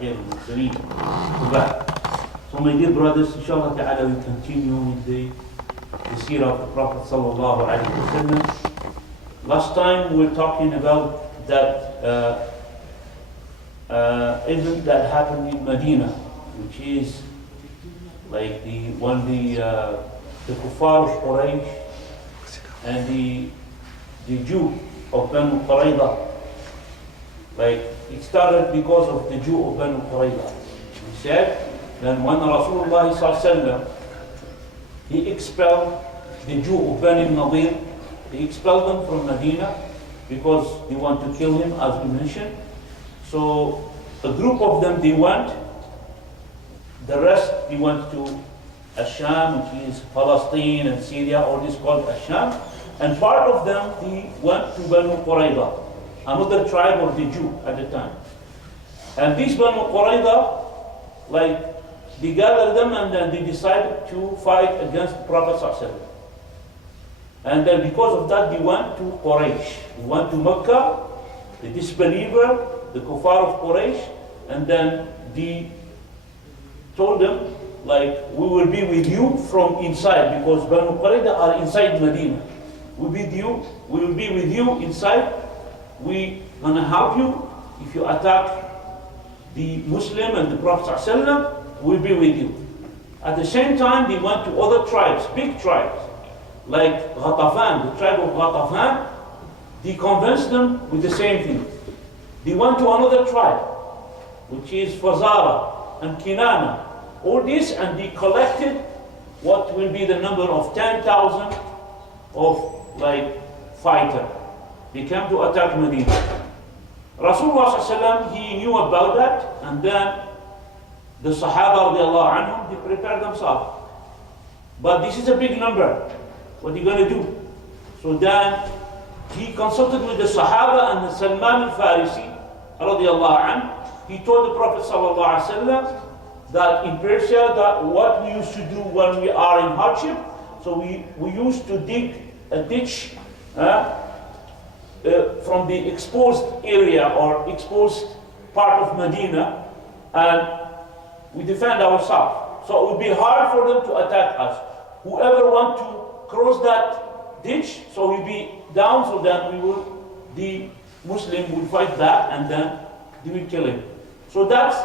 خير المرسلين وبعد. So my dear brothers, inshallah ta'ala we continue with the Seerah of the Prophet sallallahu alayhi wa sallam. Last time we were talking about that event that happened in Medina, which is like when the kuffar of Quraysh and the Jew of Banu Qurayza, like it started because of the Jew of Banu Qurayza. He said that when Rasulullah sallallahu alaihi wasallam he expelled the Jew of Banu Nadir, he expelled them from Medina because they want to kill him, as we mentioned. So a group of them they went, the rest they went to Asham, which is Palestine and Syria, all this called Asham, and part of them they went to Banu Qurayza, another tribe of the Jew at the time. And these Banu Qurayza, like they gathered them and then they decided to fight against the Prophet ﷺ. And then because of that they went to Quraysh, they went to Mecca, the disbeliever, the kuffar of Quraysh, and then they told them, like, we will be with you from inside, because Banu Qurayza are inside Medina. We will be with you inside. We gonna help you. If you attack the Muslim and the Prophet ﷺ, we'll be with you. At the same time, they went to other tribes, big tribes, like Ghatafan, the tribe of Ghatafan. They convinced them with the same thing. They went to another tribe, which is Fazara and Kinana. All this, and they collected what will be the number of 10,000 of like fighter. They came to attack Medina. Rasulullah ﷺ, he knew about that, and then the Sahaba radiallahu anhum, they prepared themselves. But this is a big number. What are you going to do? So then he consulted with the Sahaba, and Salman al-Farisi radiallahu anhu, he told the Prophet sallallahu alaihi wasallam that in Persia, that what we used to do when we are in hardship, so we used to dig a ditch from the exposed area or exposed part of Medina, and we defend ourselves. So it would be hard for them to attack us. Whoever want to cross that ditch, so we'll be down, so then the Muslim will fight back and then they will kill him. So that's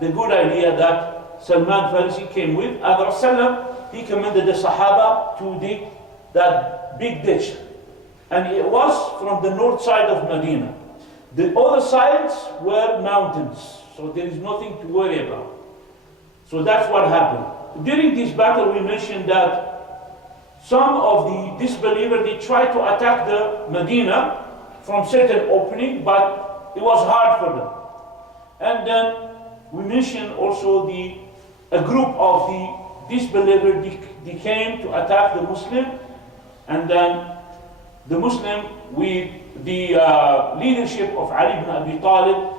the good idea that Salman Farisi came with. And Rasulullah, he commanded the Sahaba to dig that big ditch. And it was from the north side of Medina. The other sides were mountains, so there is nothing to worry about. So that's what happened. During this battle, we mentioned that some of the disbelievers, they tried to attack the Medina from certain opening, but it was hard for them. And then we mentioned also a group of the disbelievers, they came to attack the Muslim, and then the Muslim with the leadership of Ali ibn Abi Talib,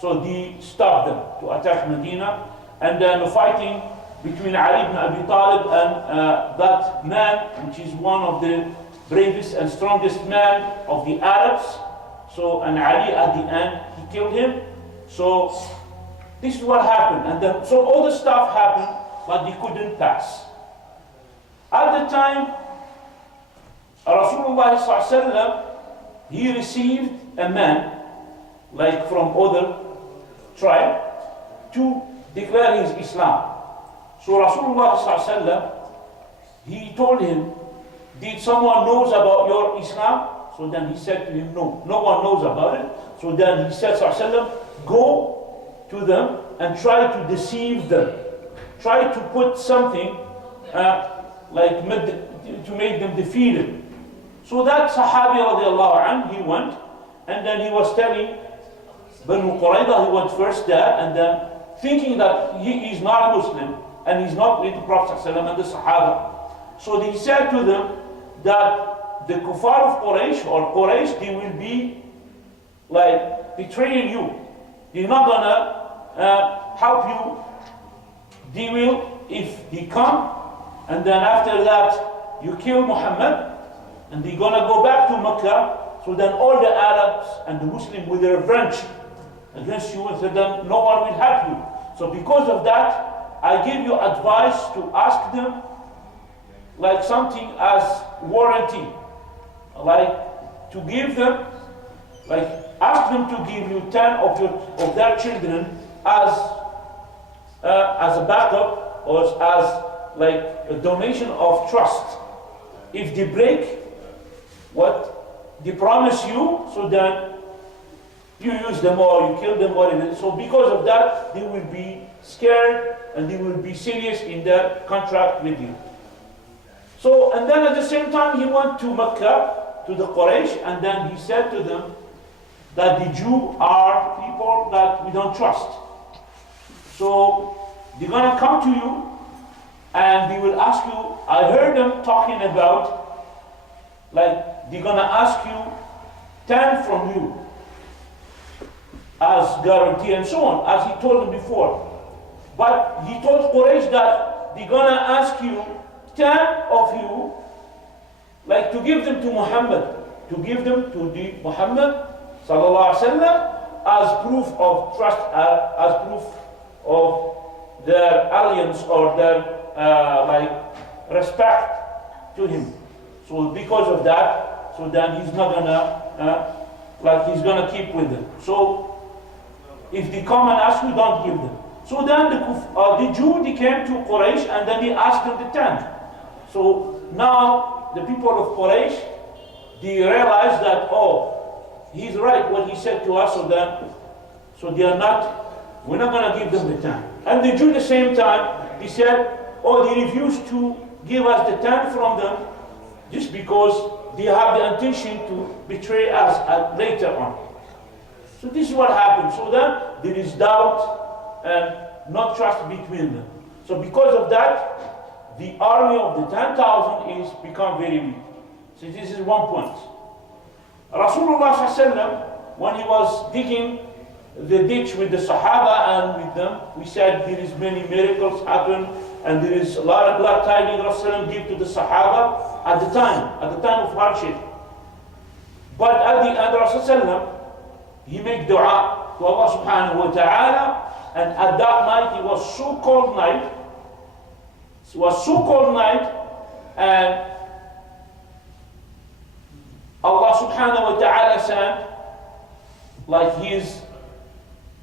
so they stopped them to attack Medina, and then the fighting between Ali ibn Abi Talib and that man, which is one of the bravest and strongest men of the Arabs. So, and Ali at the end, he killed him. So, this is what happened. And then, so all the stuff happened, but they couldn't pass. At the time, Rasulullah ﷺ, he received a man, like from other tribe, to declare his Islam. So Rasulullah ﷺ, he told him, did someone knows about your Islam? So then he said to him, no, no one knows about it. So then he said, ﷺ, go to them and try to deceive them. Try to put something like to make them defeated. So that Sahabi radiallahu anhu, he went, and then he was telling Banu Qurayza, he went first there, and then thinking that he is not a Muslim, and he's not with the Prophet ﷺ and the Sahaba. So he said to them that the kuffar of Quraysh, or Quraysh, they will be like betraying you. They're not gonna help you. They will, if they come, and then after that you kill Muhammed, and they're gonna go back to Mecca, so then all the Arabs and the Muslims will revenge against you, and said then no one will help you. So because of that, I give you advice to ask them like something as warranty, like to give them, like ask them to give you 10 of their children as a backup or as like a donation of trust. If they break what they promise you, so then you use them or you kill them, whatever. So because of that, they will be scared and they will be serious in their contract with you. So, and then at the same time, he went to Mecca, to the Quraysh, and then he said to them that the Jews are people that we don't trust. So, they're going to come to you and they will ask you, I heard them talking about, like, they're going to ask you 10 from you as guarantee and so on, as he told them before. But he told Quraysh that they're going to ask you 10 of you, like to give them to Muhammed, to give them to the Muhammad sallallahu alaihi wasallam as proof of trust, as proof of their alliance or their like respect to him. So because of that, so then he's not gonna like he's gonna keep with them. So if they come and ask you, don't give them. So then the Jew, they came to Quraysh and then they asked them the 10. So now the people of Quraysh, they realize that, oh, he's right what he said to us, so they are not, we're not going to give them the 10. And the Jew at the same time, they said, oh, they refused to give us the 10 from them just because they have the intention to betray us later on. So this is what happened. So then there is doubt and not trust between them. So because of that, the army of the 10,000 is become very weak. So this is one point. Rasulullah ﷺ, when he was digging the ditch with the Sahaba and with them, we said there is many miracles happen and there is a lot of glad tidings Rasulullah give to the Sahaba at the time of hardship. But at the end, Rasulullah, he made dua to Allah subhanahu wa ta'ala, and at that night it was so cold night. It was so cold night, and Allah subhanahu wa ta'ala sent like his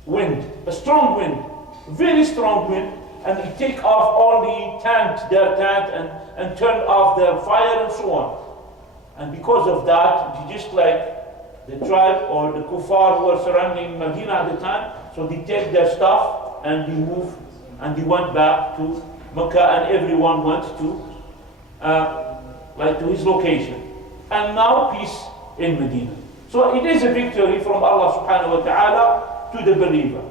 wind, a strong wind, very strong wind, and he take off all the their tent and turn off their fire and so on. And because of that, just like the tribe or the kuffar who were surrounding Medina at the time, so they take their stuff and they move and they went back to Mecca, and everyone went to to his location. And now peace in Medina. So it is a victory from Allah subhanahu wa ta'ala to the believer.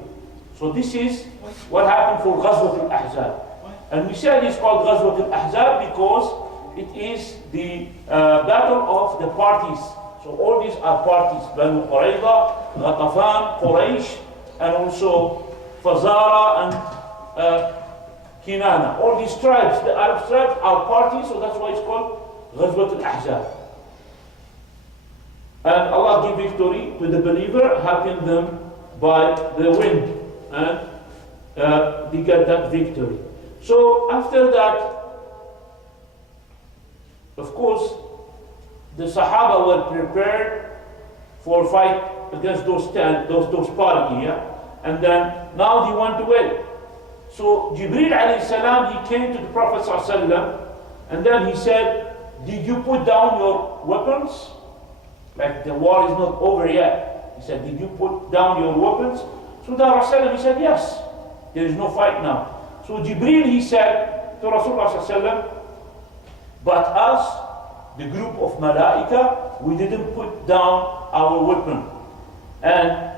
So this is what happened for Ghazwat al-Ahzab. And we said it's called Ghazwat al-Ahzab because it is the battle of the parties. So all these are parties: Banu Qurayza, Ghatafan, Quraysh, and also Fazara and Kinana. All these tribes, the Arab tribes, are parties, so that's why it's called Ghazwat al-Ahzab. And Allah give victory to the believer, helping them by the wind, and they get that victory. So after that, of course, the Sahaba were prepared for fight against those parties, yeah? And then now they went away. So Jibreel alayhi salam, he came to the Prophet sallallahu alaihi wasallam, and then he said, did you put down your weapons? Like the war is not over yet. He said, did you put down your weapons? So the Rasulullah, he said, yes, there is no fight now. So Jibreel, he said to Rasulullah sallallahu alaihi wasallam, but us, the group of Malaika, we didn't put down our weapon. And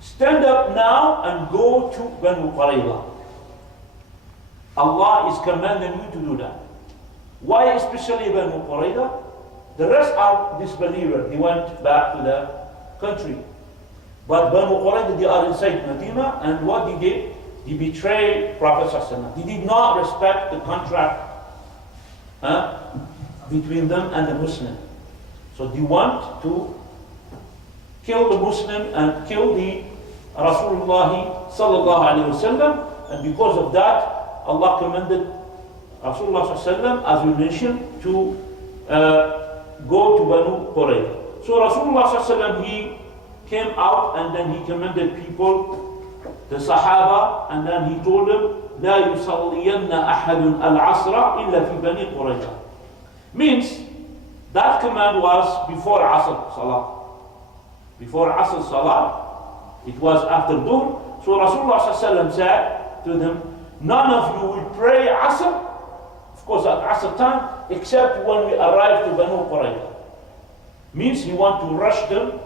stand up now and go to Banu Qurayza. Allah is commanding you to do that. Why especially Banu Qurayza? The rest are disbelievers. They went back to the country. But Banu Qurayza, they are inside Medina, and what they did? They betrayed Prophet ﷺ. They did not respect the contract between them and the Muslim. So they want to kill the Muslim and kill the Rasulullah sallallahu alayhi wasallam. And because of that, Allah commanded Rasulullah sallallahu alayhi wasallam, as we mentioned, to go to Banu Qurayza. So Rasulullah sallallahu alayhi wasallam, he came out and then he commanded people, the Sahaba, and then he told them, لا يصلين أحد العصر إلا في بني قريظة. Means that command was before Asr Salah. Before Asr Salah, it was after Dhuhr. So Rasulullah sallallahu alayhi wasallam said to them, none of you will pray Asr, of course at Asr time, except when we arrive to Banu Qurayza. Means he want to rush them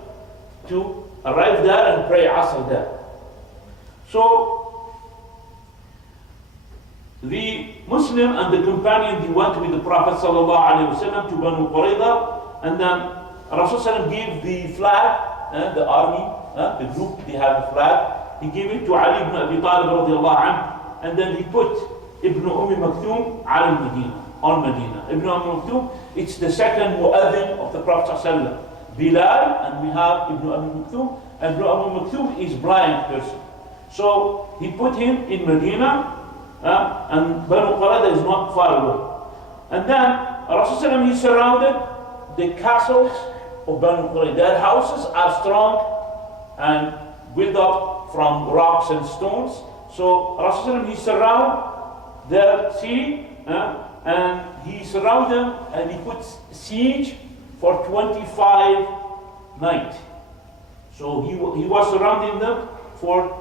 to arrive there and pray Asr there. So the Muslim and the companion, they went with the Prophet sallallahu alaihi wasallam to Banu Qurayza, and then Rasul gave the flag, the army, the group, they have a flag. He gave it to Ali ibn Abi Talib radiallahu anhu, and then he put Ibn Maktoum al Medina, on Medina. Ibn Maktoum, it's the second mu'adhin of the Prophet sallallahu alaihi wasallam. Bilal, and we have Ibn Maktoum, and Ibn Maktoum is blind person. So he put him in Medina, and Banu Qurayza is not far away. And then Rasulullah he surrounded the castles of Banu Qurayza. Their houses are strong and built up from rocks and stones. So Rasulullah he surrounded their city, and he surrounded them and he put siege for 25 nights. So he was surrounding them for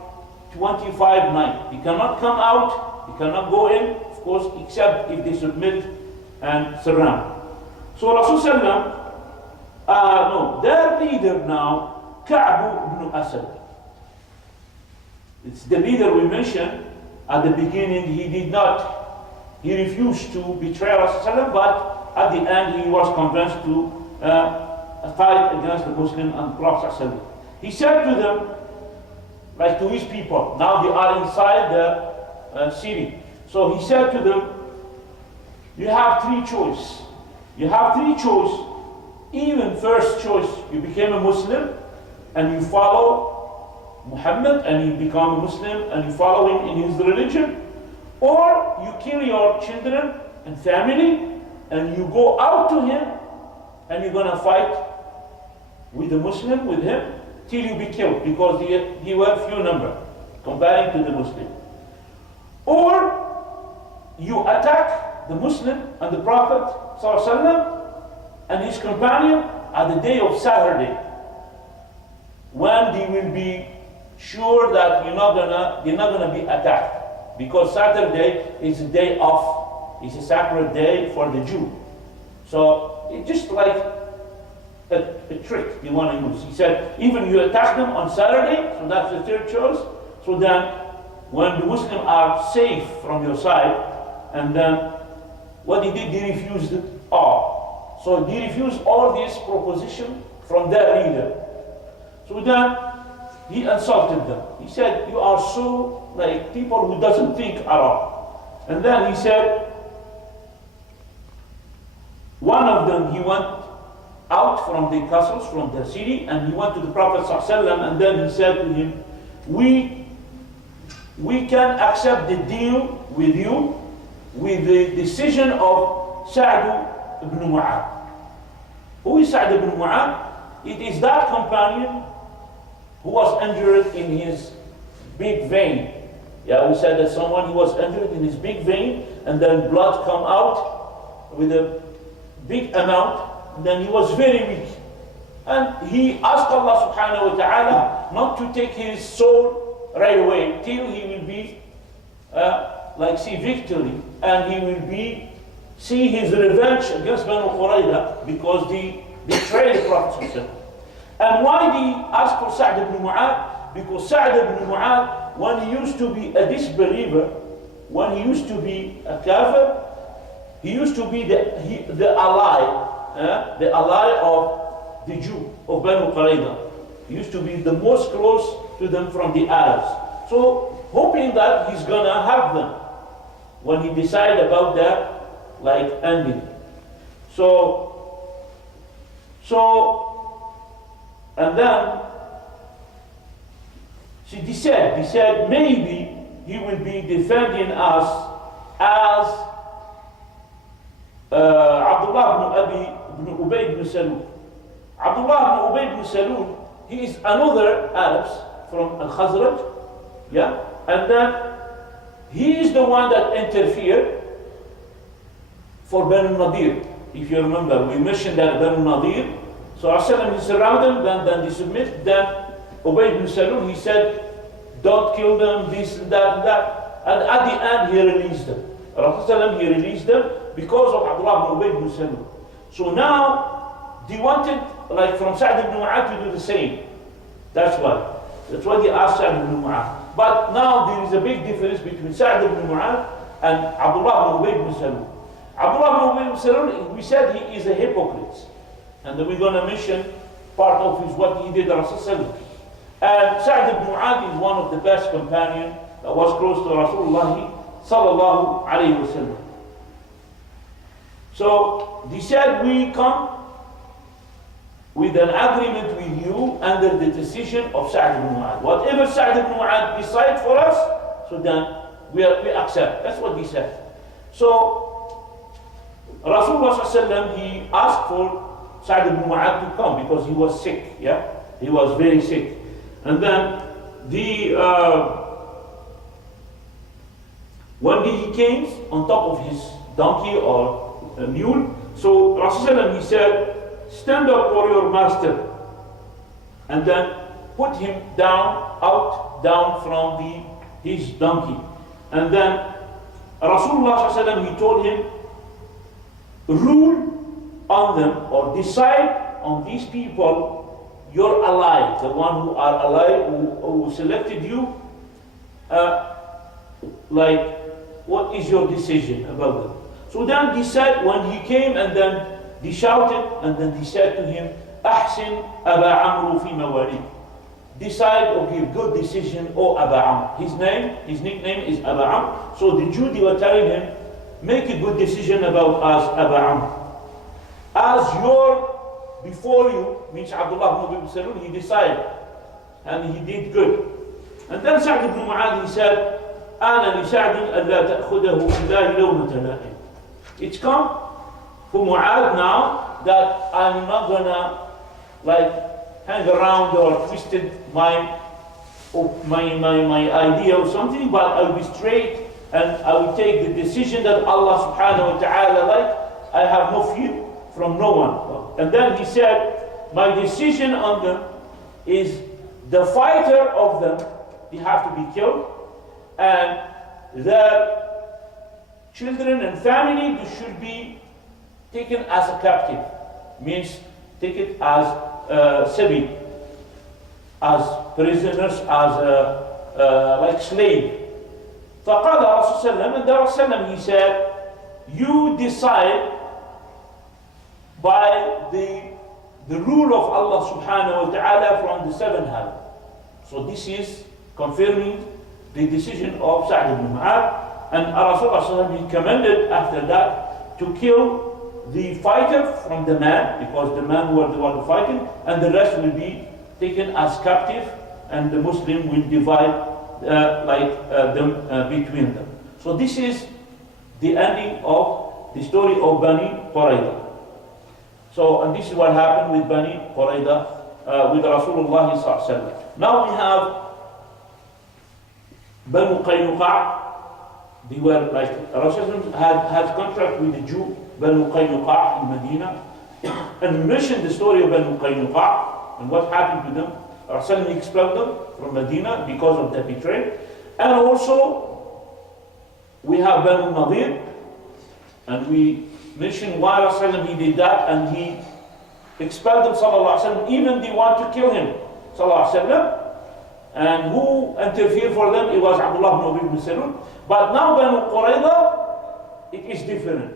25 nights. He cannot come out, he cannot go in, of course, except if they submit and surround. So Rasulullah, their leader now, Ka'b ibn Asad. It's the leader we mentioned at the beginning. He refused to betray Rasulullah, but at the end he was convinced to fight against the Muslim and Prophet. He said to them, like to his people, now they are inside the city. So he said to them, you have three choices. You have three choices. Even first choice, you became a Muslim and you follow Muhammed and you become a Muslim and you follow him in his religion, or you kill your children and family and you go out to him and you're gonna fight with the Muslim, with him, till you be killed, because he were few number comparing to the Muslim. Or you attack the Muslim and the Prophet ﷺ and his companion at the day of Saturday, when they will be sure that they're not gonna be attacked, because Saturday is a day off, it's a sacred day for the Jew. So it's just like a trick they want to use. He said, even you attack them on Saturday, so that's the third choice. So then, when the Muslims are safe from your side, and then what they did, they refused it all. So they refused all these propositions from their leader. So then he insulted them. He said, you are so like people who doesn't think at all. And then he said, one of them, he went out from the castles, from the city, and he went to the Prophet ﷺ, and then he said to him, we can accept the deal with you with the decision of S.A.W ibn Mu'ad. Who is S.A.W ibn Mu'ad? It is that companion who was injured in his big vein. Yeah, we said that someone who was injured in his big vein, and then blood come out with a big amount. Then he was very weak, and he asked Allah subhanahu wa ta'ala not to take his soul right away till he will be see victory, and he will see his revenge against Banu Qurayza, because they betrayed the Prophet. And why did he ask for Sa'd ibn Mu'ad? Because Sa'd ibn Mu'ad, when he used to be a disbeliever, when he used to be a kafir, he used to be the ally of the Jew, of Banu Qurayza. He used to be the most close to them from the Arabs. So, hoping that he's gonna help them when he decided about their ending. So, and then See, they said maybe he will be defending us as Abdullah ibn Ubay ibn Salul. Abdullah ibn Ubay ibn Salul, he is another Arabs from Al-Khazraj, yeah? And then he is the one that interfered for Banu Nadir. If you remember, we mentioned that Banu Nadir, so Rasulullah he surrounded them, then they submit, then Ubay ibn Salul, he said, don't kill them, this and that and that. And at the end, he released them. Rasulullah, he released them because of Abdullah ibn Ubay ibn Salul. So now, they wanted, like from Sa'd ibn Mu'adh to do the same. That's why. That's why they asked Sa'd ibn Mu'adh. But now there is a big difference between Sa'd ibn Mu'adh and Abdullah ibn Ubay ibn Salul. Abdullah ibn Ubay ibn Salul, we said he is a hypocrite. And then we're going to mention part of his what he did to Rasulullah. And Sa'd ibn Mu'adh is one of the best companions that was close to Rasulullah sallallahu alayhi wa sallam. So they said, we come with an agreement with you under the decision of Sa'd ibn Mu'adh. Whatever Sa'd ibn Mu'adh decides for us, so then we accept. That's what he said. So Rasulullah sallallahu alayhi wa sallam, he asked for Sa'd ibn Mu'adh to come because he was sick. Yeah, he was very sick. And then one day he came on top of his donkey or a mule. So Rasulullah, he said, stand up for your master, and then put him down from his donkey. And then Rasulullah sallallahu, he told him, rule on them or decide on these people, your ally, the one who are ally, who selected you, like, what is your decision about them? So then he said, when he came, and then they shouted, and then they said to him, Ahsin Aba Amru fi mawali. Decide or give good decision, O Aba Amr. His nickname is Aba Amr. So the Jews, they were telling him, make a good decision about us, Aba Amr. As before you, means Abdullah ibn Salul, he decided, and he did good. And then Sa'd ibn Mu'adh, he said, أنا لسعد ألا تأخذه بالله لومة لائم. It's come for Mu'adh now that I'm not gonna like hang around or twisted my idea or something, but I'll be straight and I will take the decision that Allah subhanahu wa ta'ala like. I have no fear from no one. And then he said, my decision on them is the fighter of them, they have to be killed, and their children and family, they should be taken as a captive, means taken as sabi, as prisoners, as like slave. فقال رسول الله, and the Rasul, he said, you decide by the rule of Allah subhanahu wa ta'ala from the seven heavens. So this is confirming the decision of Sa'd ibn Mu'adh, and Rasulullah he commanded after that to kill the fighter from the man, because the man were the one fighting, and the rest will be taken as captive, and the Muslim will divide them between them. So this is the ending of the story of Bani Qurayza. So, and this is what happened with Bani Qurayza with Rasulullah sallallahu alaihi wasallam. Now we have Banu Qaynuqa. They were like, Rasulullah had contract with the Jew, Banu Qaynuqa in Medina. And we mentioned the story of Banu Qaynuqa and what happened to them. Rasulullah expelled them from Medina because of the betrayal. And also, we have Banu Nadir, and we mentioned why Rasulullah he did that, and he expelled them, sallallahu alaihi wasallam. Even they want to kill him, sallallahu alaihi wasallam. And who interfered for them? It was Abdullah ibn Salul. But now Banu Qurayza, it is different.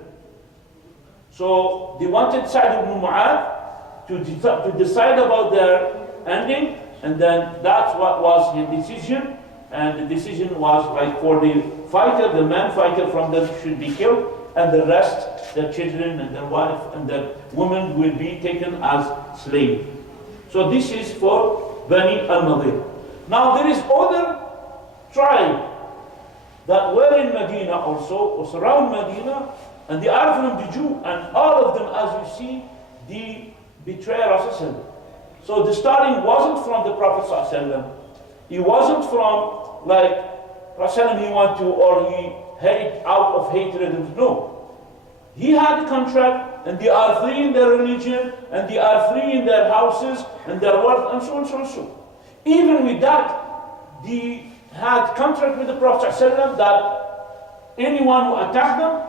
So they wanted Sa'd ibn Mu'adh to decide about their ending, and then that's what was his decision. And the decision was like for the fighter, the man fighter from them should be killed, and the rest, their children and their wife and their women will be taken as slaves. So this is for Bani al-Nadir. Now there is other tribe that were in Medina also, or surround Medina, and they are from the Jew, and all of them, as you see, they betray Rasulullah. So the starting wasn't from the Prophet ﷺ. He wasn't from like Rasulullah he want to, or he hate out of hatred. No. He had a contract, and they are free in their religion, and they are free in their houses, and their wealth, and so on, so on, so. Even with that, they had contract with the Prophet ﷺ that anyone who attacked them,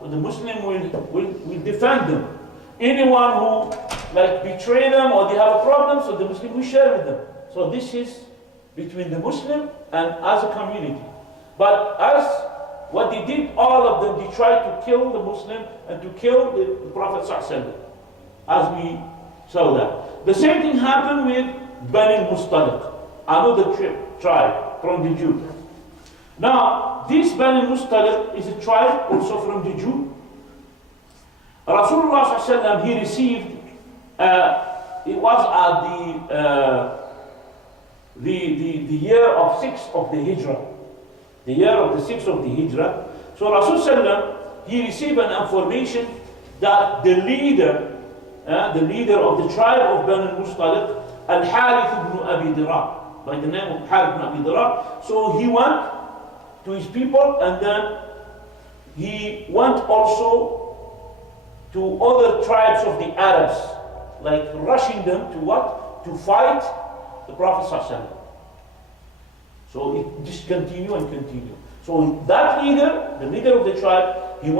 so the Muslim will defend them. Anyone who like betray them or they have a problem, so the Muslim will share with them. So this is between the Muslim and as a community. But as what they did, all of them, they tried to kill the Muslim and to kill the Prophet ﷺ, as we saw that. The same thing happened with Bani Mustaliq, another tribe from the Jew. Now, this Bani Mustaliq is a tribe also from the Jew. Rasulullah ﷺ, he received, it was at the year of 6 of the Hijrah. The year of the 6th of the Hijrah. So Rasulullah, he received an information that the leader of the tribe of Bani Mustaliq, Al-Harith ibn Abi Dira, by the name of Harith ibn Abi Dira. So he went to his people, and then he went also to other tribes of the Arabs, like rushing them to what? To fight the Prophet ﷺ. So it just continue and continue. So that leader, the leader of the tribe, he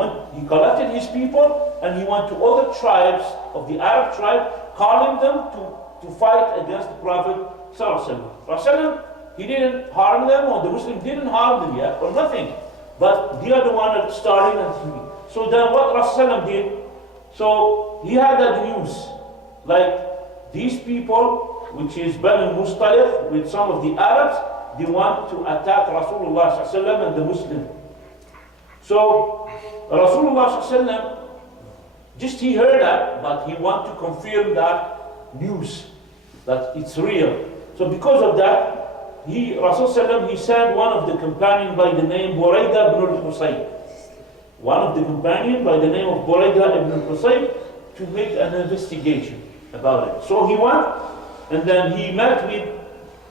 collected his people, and he went to other tribes of the Arab tribe, calling them to fight against the Prophet ﷺ. Rasulullah, he didn't harm them, or the Muslim didn't harm them yet, or nothing. But they are the one that started and thinking. So then what Rasulullah did, so he had that news, like these people, which is Bani Mustaliq, with some of the Arabs, they want to attack Rasulullah ﷺ and the Muslim. So Rasulullah ﷺ, just he heard that, but he want to confirm that news, that it's real. So because of that, Rasulullah ﷺ, he sent one of the companions by the name Buraidah ibn al-Husayb. One of the companions by the name of Buraidah ibn al-Husayb, to make an investigation about it. So he went, and then he met with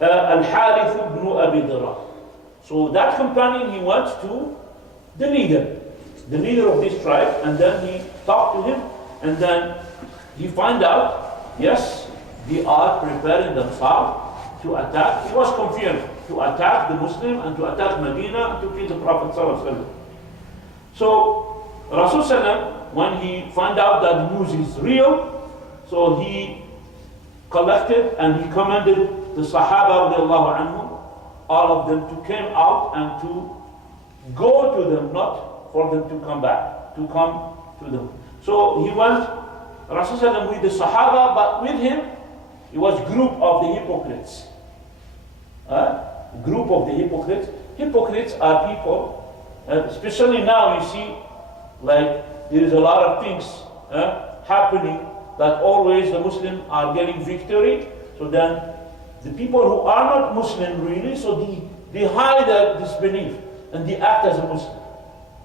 Al-Harith ibn Abi Dira. So that companion, he went to the leader of this tribe, and then he talked to him, and then he found out, yes, they are preparing themselves to attack. It was confirmed to attack the Muslim and to attack Medina and to kill the Prophet ﷺ. So Rasulullah, when he found out that the news is real, so he collected and he commanded the Sahaba radiallahu anhum, all of them, to come out and to go to them, not for them to come back, to come to them. So he went, Rasulullah, with the Sahaba, but with him, it was group of the hypocrites. Group of the hypocrites. Hypocrites are people, especially now you see, like there is a lot of things happening that always the Muslims are getting victory. So then the people who are not Muslim really, so they hide their disbelief and they act as a Muslim,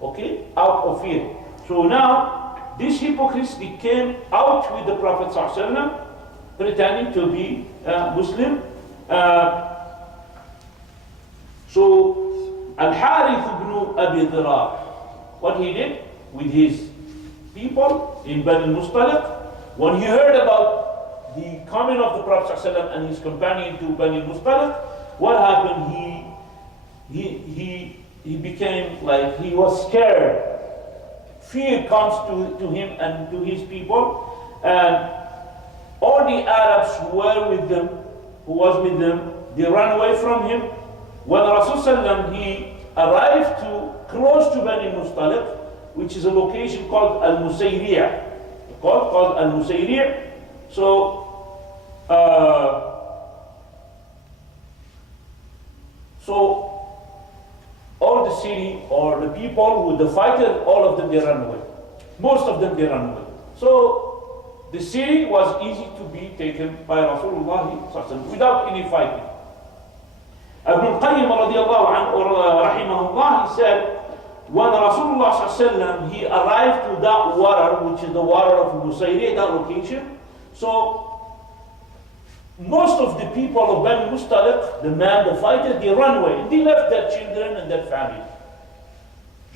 okay, out of fear. So now these hypocrites, they came out with the Prophet ﷺ, pretending to be Muslim. So Al-Harith ibn Abi Dira, what he did with his people in Bani Mustaliq, when he heard about the coming of the Prophet ﷺ and his companion to Bani Mustaliq, what happened? He became like, he was scared. Fear comes to him and to his people, and all the Arabs who were with them, who was with them, they ran away from him. When Rasulullah, he arrived close to Bani Mustaliq, which is a location called Al-Musayri', called Al-Musayri'. So all the city or the people with the fighter, all of them, they ran away. Most of them, they ran away. So the city was easy to be taken by Rasulullah without any fighting. Qayyim radiallahu anhu, or rahimahullah, he said, when Rasulullah sallallahu alaihi wasallam, he arrived to that water, which is the water of Busayriyah, that location, so most of the people of Bani Mustaliq, the men, the fighters, they ran away. They left their children and their family.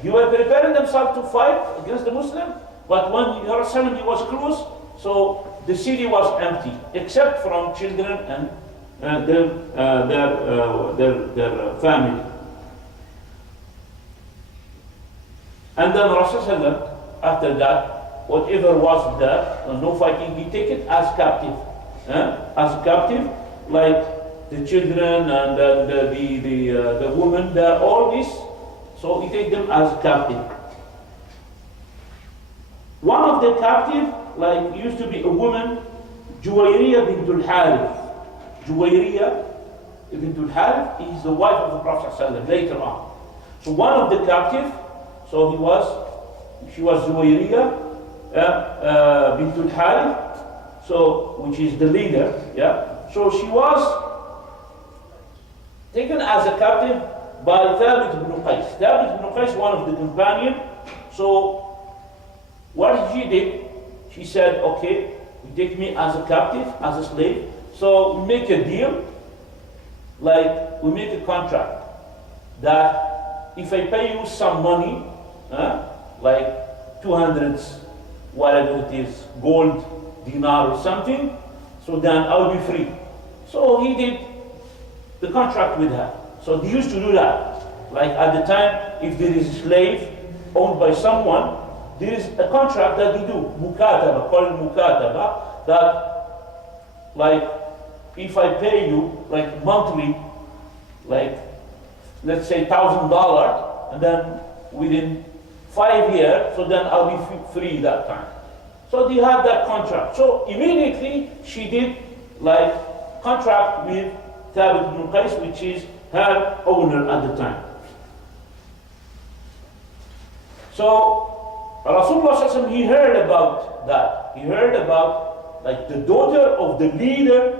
They were preparing themselves to fight against the Muslim, but when Rasulullah was close, so the city was empty, except from children and their family. And then Rasulullah, after that, whatever was there, no fighting, he take it as captive. As captive, like the children and the women, they're all this, so he take them as captive. One of the captive, like, used to be a woman, Juwayriyah bint al-Harith. Juwayriyah bint al-Harith is the wife of the Prophet ﷺ later on. So one of the captive, so she was Juwayriyah bint al-Harith, so which is the leader, yeah. So she was taken as a captive by Thabit ibn Qais. Thabit ibn Qais, one of the companions. So what she did, she said, okay, you take me as a captive, as a slave. So we make a deal, like we make a contract that if I pay you some money, like 200, whatever it is, gold, dinar or something, so then I'll be free. So he did the contract with her. So they used to do that. Like at the time, if there is a slave owned by someone, there is a contract that they do, mukataba, called mukataba, that like if I pay you like monthly, like let's say $1,000, and then within 5 years, so then I'll be free that time. So they had that contract. So immediately she did like contract with Thabit ibn Qais, which is her owner at the time. So Rasulullah sallallahu alaihi wasallam, he heard about that. He heard about like the daughter of the leader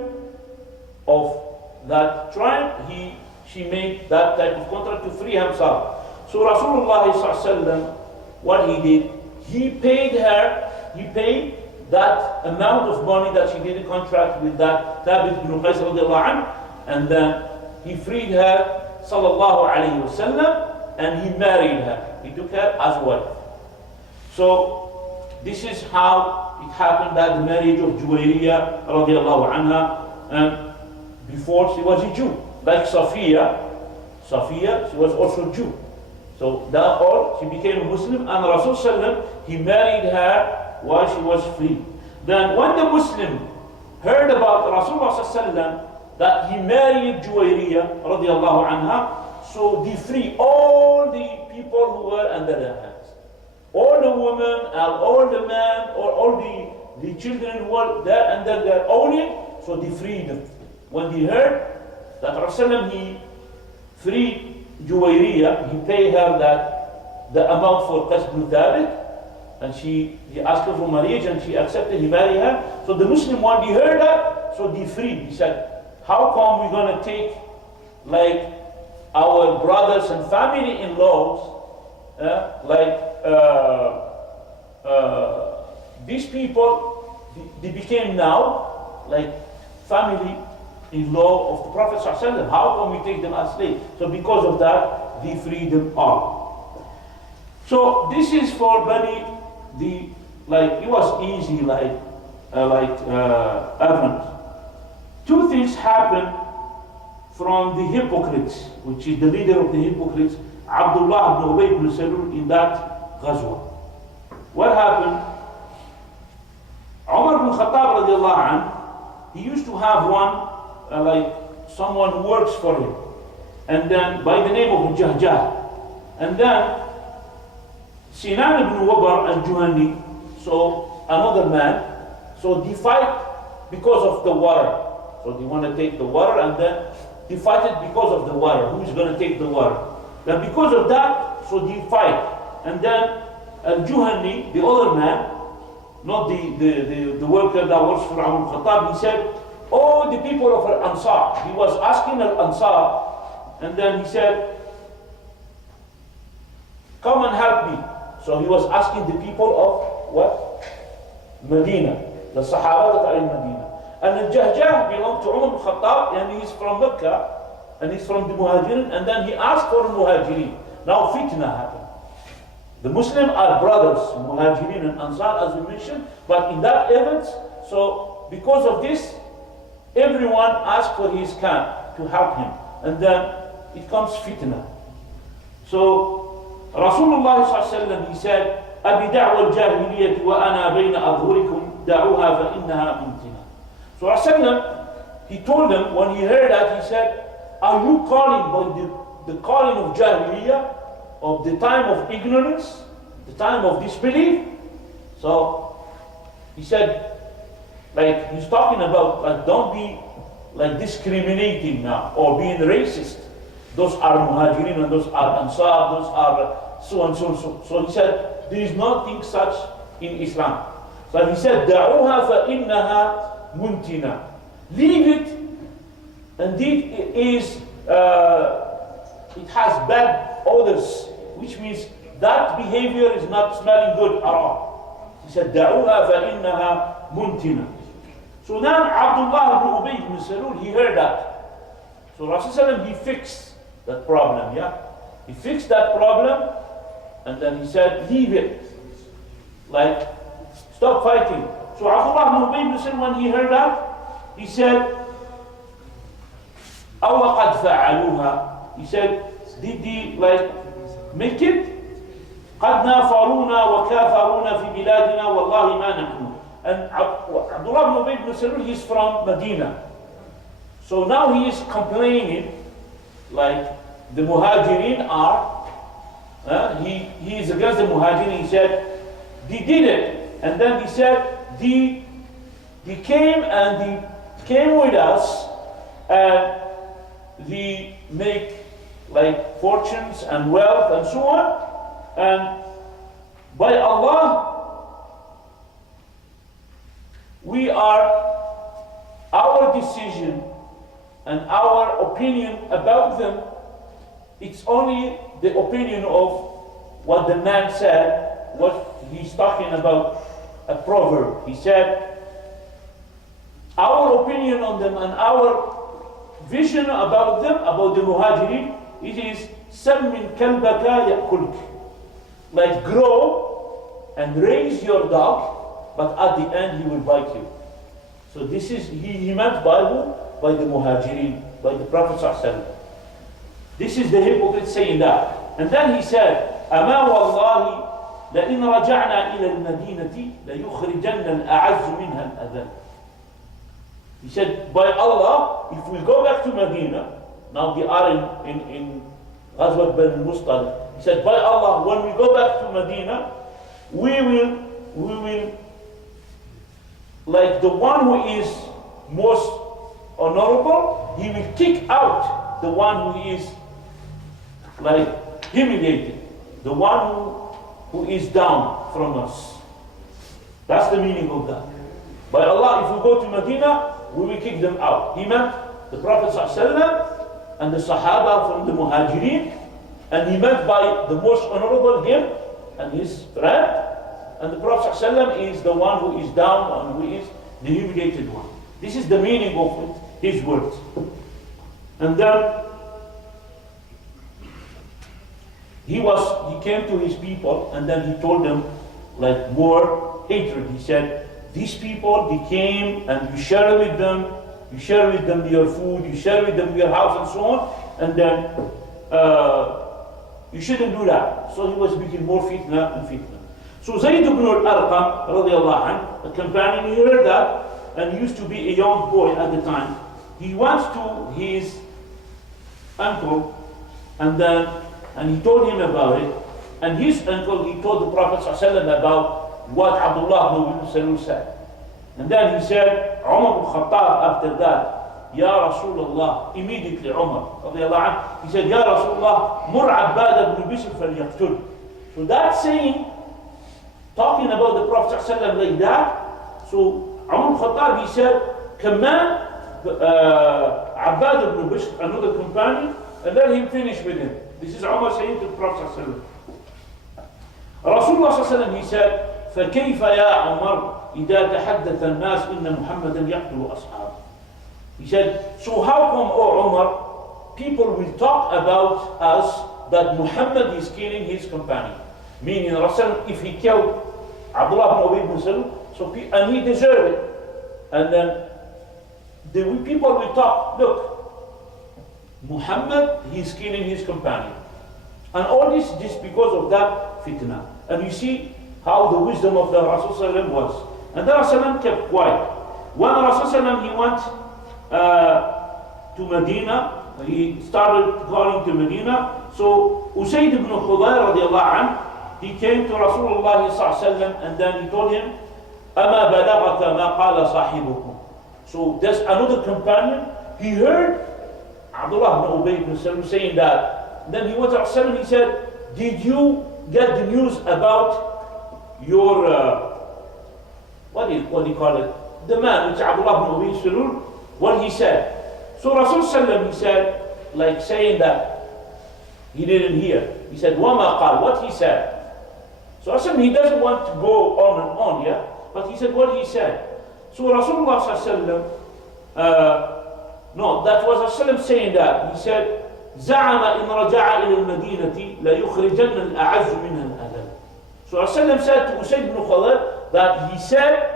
of that tribe. She made that type of contract to free himself. So Rasulullah sallallahu alaihi wasallam, what he did, he paid that amount of money that she did a contract with that Thabit ibn Qais radiallahu anhu, and then he freed her sallallahu alayhi wasallam, and he married her. He took her as wife. So this is how it happened, that the marriage of Juwayriyah radiallahu anha, and before she was a Jew. Like Safiya, she was also a Jew. So that all, she became a Muslim, and Rasul sallam, he married her while she was free. Then when the Muslim heard about Rasulullah sallam, that he married Juwayriyah radiallahu anha, so they free all the people who were under their hands. All the women and all the men, or all the children who were there under their owning, so they freed them. When he heard that Rasulullah, he freed Juwayriyah, he paid her the amount for Qais ibn Thabit, and he asked her for marriage, and she accepted, he married her. So the Muslim, when he heard that, so they freed. He said, how come we're going to take like our brothers and family-in-laws, these people, they became now like family-in-law of the Prophet ﷺ. How can we take them as slaves? So because of that, they freed them all. So this is for Bani, it was easy, Aman. Two things happened from the hypocrites, which is the leader of the hypocrites, Abdullah ibn Ubay ibn Salul, in that Ghazwa. What happened? Umar ibn Khattab radiallahu anh, he used to have one, someone who works for him, and then by the name of Jahjah. And then Sinan ibn Wabar al-Juhani, so another man, so they fight because of the water. So they want to take the water, and then they fight it because of the water. Who's going to take the water? Then because of that, so they fight. And then al-Juhani, the other man, not the worker that works for Umar Khattab, he said, oh, the people of Al-Ansar. He was asking Al-Ansar, And then he said, come and help me. So he was asking the people of what? Medina, the Sahaba that are in Medina. And Al-Jahjah belonged to Umar ibn Khattab, and he's from Mecca, and he's from the Muhajirin, and then he asked for Muhajirin. Now fitna happened. The Muslims are brothers, Muhajirin and Ansar, as we mentioned, but in that event, so because of this, everyone asked for his camp to help him, and then it comes fitna. So Rasulullah ﷺ, he said, أبي دعوى الجاهلية وأنا بين أظهركم دعوها فإنها منتنة. So Rasulullah, he told them, when he heard that, he said, are you calling by the calling of Jahiliyyah, of the time of ignorance, the time of disbelief? So he said, like he's talking about, like, don't be like discriminating now or being racist. Those are Muhajirin and those are Ansar, those are so and so and so. So he said, there is nothing such in Islam. So he said, دعوها فإنها منتنة. Leave it. Indeed, it has bad odors, which means that behavior is not smelling good at all. He said, دعوها فإنها منتنة. So now Abdullah ibn Ubay ibn Salul, he heard that. So Rasulullah, he fixed that problem, yeah? He fixed that problem, and then he said, leave it. Like, stop fighting. So Abdullah ibn Ubay ibn Salul, when he heard that, he said, أَوَ قَدْ فَعَلُوهَا. He said, did they like make it? قَدْ نَافَرُونَا وَكَافَرُونَا فِي بِلَادِنَا وَاللَّهِ مَا نَحْنُ. And Abdullah ibn Ubay ibn Salul, he's from Medina. So now he is complaining, like the Muhajirin are, he is against the Muhajirin. He said, they did it. And then he said, they came with us, and they make like fortunes and wealth and so on. And by Allah, our decision and our opinion about them, it's only the opinion of what the man said, what he's talking about, a proverb. He said, our opinion on them and our vision about them, about the Muhajirin, it is سَمِّن كَلْبَكَ يَأْكُلْكَ. Like grow and raise your dog, but at the end he will bite you. So this is, he meant by who? By the Muhajirin, by the Prophet ﷺ. This is the hypocrite saying that. And then he said, أَمَا وَاللَّهِ لَإِنْ رَجَعْنَا إِلَى الْمَدِينَةِ لَيُخْرِجَنَّ الْأَعَزُّ مِنْهَا الْأَذَلُّ. He said, by Allah, if we go back to Medina, now they are in Ghazwat bin Mustalik. He said, by Allah, when we go back to Medina, we will, like the one who is most honorable, he will kick out the one who is like humiliated, the one who is down from us. That's the meaning of that. By Allah, if we go to Medina, we will kick them out. He meant the Prophet ﷺ and the Sahaba from the Muhajirin, and he meant by the most honorable him and his friend, and the Prophet ﷺ is the one who is down and who is the humiliated one. This is the meaning of his words. And then he came to his people, and then he told them like more hatred. He said, these people, they came and you share with them your food, you share with them your house and so on, and then you shouldn't do that. So he was making more fitna and fitna. So Zayd ibn al-Arqam, radiallahu anh, a companion, he heard that, and he used to be a young boy at the time. He went to his uncle, and he told him about it, and his uncle, he told the Prophet ﷺ about what Abdullah ibn Salul said. And then he said, Umar ibn Khattab after that, Ya Rasulullah, immediately Umar, he said, Ya Rasulullah, mur Abbad ibn Bishr falyaqtul. So that saying, talking about the Prophet ﷺ like that, so Umar ibn Khattab, he said, command Abbad ibn Bishr, another companion, and let him finish with him. This is Umar saying to the Prophet ﷺ. Rasulullah ﷺ, he said, فَكَيْفَ يَا عُمَرْ إِذَا تَحَدَّثَ النَّاسِ إِنَّ مُحَمَّدًا يَقْتُلُ أَصْحَابَهُ. He said, so how come, O Umar, people will talk about us that Muhammad is killing his companion? Meaning, Rasul, if he killed Abdullah ibn Ubay ibn Salul, so, and he deserved it, and then the people will talk, look, Muhammad, he's killing his companion. And all this just because of that fitna. And you see how the wisdom of the Rasul was. And the Rasul kept quiet. When Rasul he went to Medina, he started going to Medina. So Usayd ibn Hudayr radiallahu anh, he came to Rasulullah and then he told him, أَمَا بَلَغَكَ مَا قَالَ صَاحِبُكُمْ. So there's another companion, he heard Abdullah ibn Ubay ibn Salul saying that. Then he went to Rasul, he said, did you get the news about your, what do you call it? The man, which Abdullah ibn Ubay ibn Salul, what he said. So Rasul he said, like saying that he didn't hear. He said, وَمَا قَالَ, what he said. So Rasul, he doesn't want to go on and on, yeah? But he said what he said. So Rasulullah no, that was Rasul saying that. He said, زعم إن رجع إلى المدينة ليخرجن الأعز منها الأذل. So Rasul said to Usayd ibn Khalid that he said,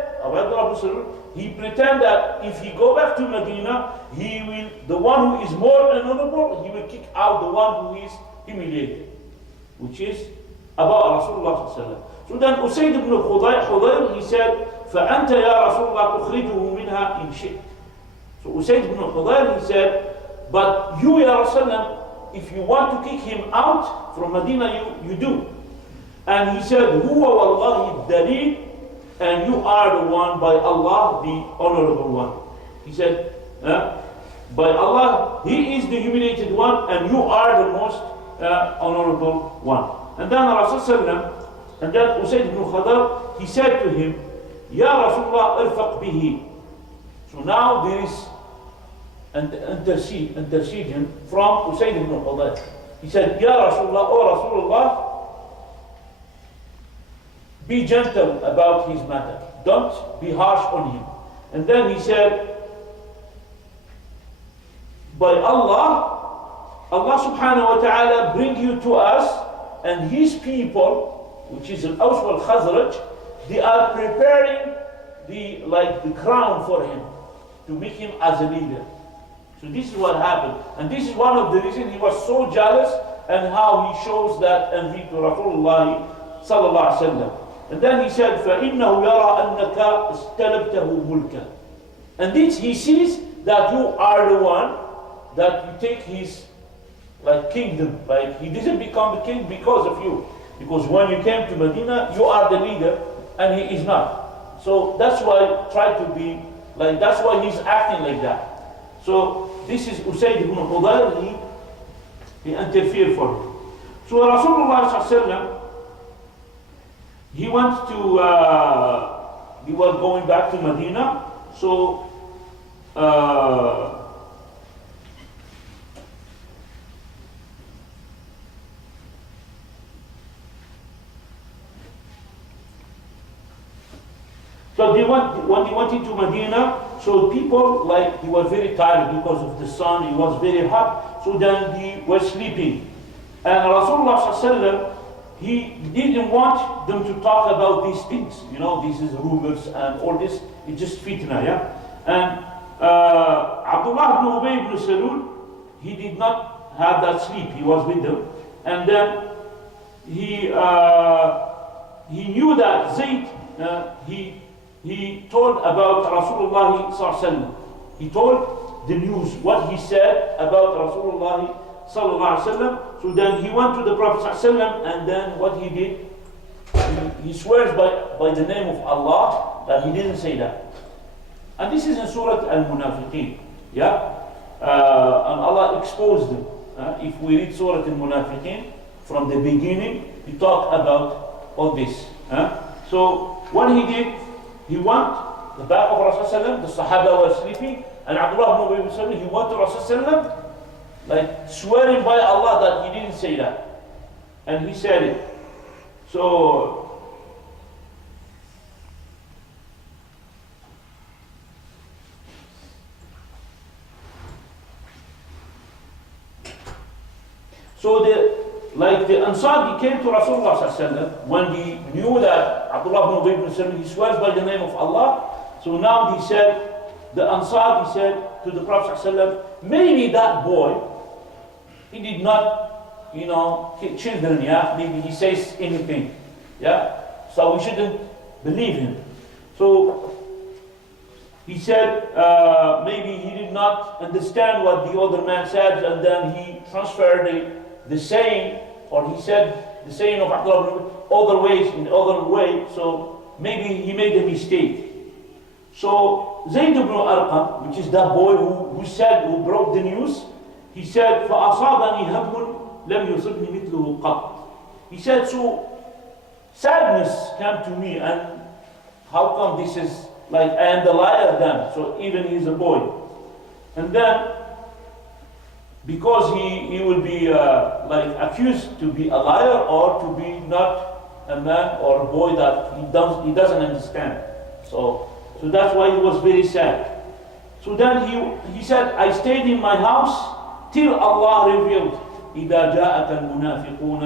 he pretend that if he go back to Medina, he will, the one who is more honorable, he will kick out the one who is humiliated, which is about Rasulullah. So then Usayd ibn Hudayr, he said, فأنت يا رسول الله تخرجه منها إن شئت. So Usayd ibn Hudayr, he said, but you, Ya Rasulullah, if you want to kick him out from Medina, you do. And he said, هو والله الدليل, and you are the one by Allah, the honorable one. He said, by Allah, he is the humiliated one, and you are the most honorable one. And then Rasulullah, and then Usayd ibn Khadar, he said to him, Ya Rasulullah, irfaq bihi. So now there is an intercession from Usayd ibn Khadar. He said, Ya Rasulullah, O Rasulullah, be gentle about his matter. Don't be harsh on him. And then he said, by Allah, Allah subhanahu wa ta'ala bring you to us, and his people, which is al-Aws wal-Khazraj, they are preparing the crown for him, to make him as a leader. So this is what happened. And this is one of the reasons he was so jealous, and how he shows that envy to Rasulullah sallallahu alaihi wasallam. And then he said, فَإِنَّهُ يَرَى أَنَّكَ اسْتَلَبْتَهُ مُلْكًا. And this he sees that you are the one that you take his kingdom. Like he didn't become the king because of you. Because when you came to Medina, you are the leader and he is not. So that's why try to be like, that's why he's acting like that. So this is Usayd ibn Hudayr, he interfered for him. So Rasulullah sallallahu alaihi wasallam, he went to, he was going back to Medina, so when he went into Medina, so people he was very tired because of the sun, it was very hot, so then he was sleeping. And Rasulullah sallallahu alaihi wasallam, he didn't want them to talk about these things. You know, this is rumors and all this. It's just fitna, yeah? And Abdullah ibn Ubay ibn Salul, he did not have that sleep. He was with them. And then he knew that Zayd, he told about Rasulullah sallallahu alaihi wasallam. He told the news, what he said about Rasulullah sallallahu alaihi wasallam. So then he went to the Prophet sallallahu alaihi wasallam, and then what he did, he swears by the name of Allah that he didn't say that. And this is in Surah Al-Munafiqeen, yeah? And Allah exposed them. If we read Surah Al-Munafiqeen from the beginning, he talked about all this. So what he did, he went the back of Rasulullah, the Sahaba were sleeping, and Abdullah ibn Ubay ibn Salul, he went to Rasulullah, like swearing by Allah that he didn't say that. And he said it. So the Ansar, he came to Rasulullah sallallahu alaihi wasallam when he knew that Abdullah ibn Ubay ibn Salul, he swears by the name of Allah. So now he said, the Ansar, he said to the Prophet sallallahu alaihi wasallam, maybe that boy, he did not, kill children, yeah? Maybe he says anything, yeah? So we shouldn't believe him. So he said, maybe he did not understand what the other man said, and then he transferred the saying, or he said the saying of Abdullah other ways, in other way, so maybe he made a mistake. So Zayd ibn Arqam, which is that boy who brought the news, he said, فَأَصَابَنِي هَبٌ لَمْ يُصِبْنِ مِثْلُهُ قَطْ. He said, so sadness came to me, and how come this is like I am the liar then? So even he's a boy. And then because he will be accused to be a liar or to be not a man or a boy that he doesn't understand. So that's why he was very sad. So then he said, I stayed in my house till Allah revealed, إِذَا جَاءَكَ الْمُنَافِقُونَ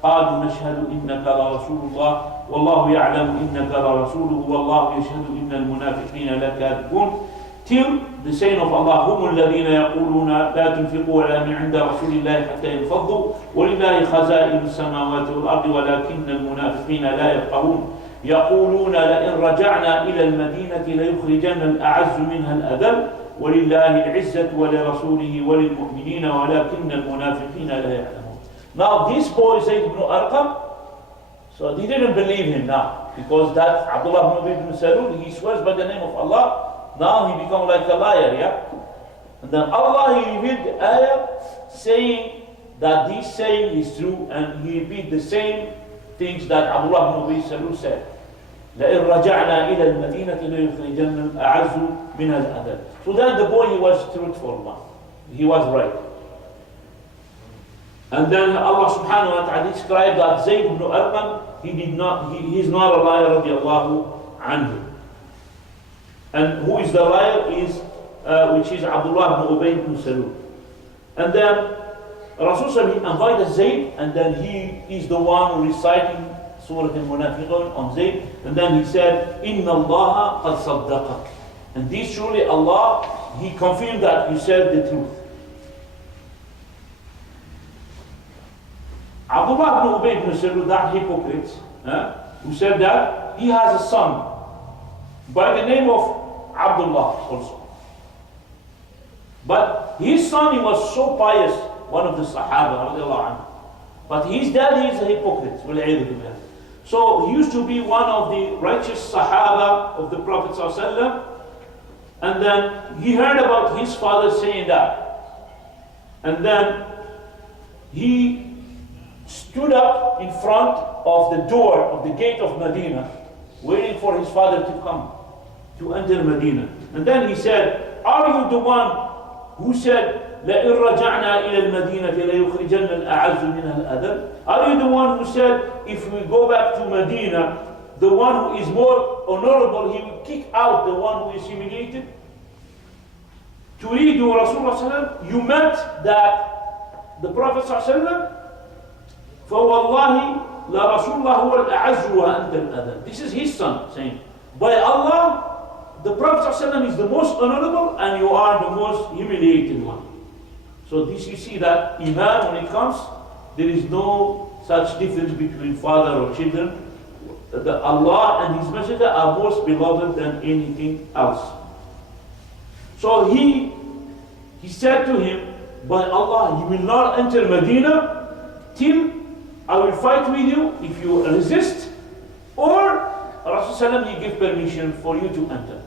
قَالُوا نَشْهَدُ إِنَّكَ لَرَسُولُ اللَّهِ وَاللَّهُ يَعْلَمُ إِنَّكَ لَرَسُولُهُ وَاللَّهُ يَشْهَدُ إِنَّ الْمُنَافِقِينَ لَكَاذِبُونَ, till the saying of Allah, هُمُ الَّذِينَ يَقُولُونَ لَا تُنْفِقُوا عَلَى مَنْ عِنْدَ رَسُولِ اللَّهِ حَتَّى يَنْفَضُّوا وَلِلَّهِ خَزَائِنُ السَّمَاوَاتِ وَالْأَرْضِ وَلَكِنَّ الْمُنَافِقِينَ لَا يَفْقَهُونَ يقولون لئن رجعنا إلى المدينة ليخرجن الأعز منها الأذل ولله العزة ولرسوله وللمؤمنين ولكن المنافقين لا يعلمون. Now this boy Zayd ibn Arqam, so they didn't believe him now, because that Abdullah ibn Ubay ibn Salul, he swears by the name of Allah, now he become like a liar, yeah? And then Allah, he revealed the ayah saying that this saying is true, and he repeat the same things that Abdullah ibn Ubay Salul said. لئن رجعنا إلى المدينة ليخرجن الأعز منها الأذل. So then the boy, he was truthful now. He was right. And then Allah subhanahu wa ta'ala described that Zayd ibn Arqam, he is not a liar, radiallahu anhu. And who is the liar is, which is Abdullah ibn Ubay ibn Salul. And then Rasul invited Zayd, and then he is the one reciting Surah Al-Munafiqun on Zayd, and then he said, Inna Allah qad saddaqak. And this surely Allah, he confirmed that you said the truth. Abdullah ibn Ubay ibn Salul, that hypocrite, who said that, he has a son by the name of Abdullah also. But his son, he was so pious, one of the Sahaba, but his dad is a hypocrite. So he used to be one of the righteous Sahaba of the Prophet ﷺ, and then he heard about his father saying that. And then he stood up in front of the door of the gate of Medina, waiting for his father to come, to enter Medina. And then he said, are you the one who said, لئن رجعنا إلى المدينة ليخرجن الأعز منها الأذل? Are you the one who said, if we go back to Medina, the one who is more honorable, he will kick out the one who is humiliated? تريد رسول الله صلى الله عليه وسلم, you meant that the Prophet صلى الله عليه وسلم, فوالله لا رسول الله هو الأعز وأنت الأذل. This is his son saying, by Allah, the Prophet صلى الله عليه وسلم is the most honorable and you are the most humiliated one. So this, you see that Iman, when it comes, there is no such difference between father or children. Allah and His Messenger are most beloved than anything else. So he said to him, by Allah, you will not enter Medina till I will fight with you if you resist, or Rasulullah, he gave permission for you to enter.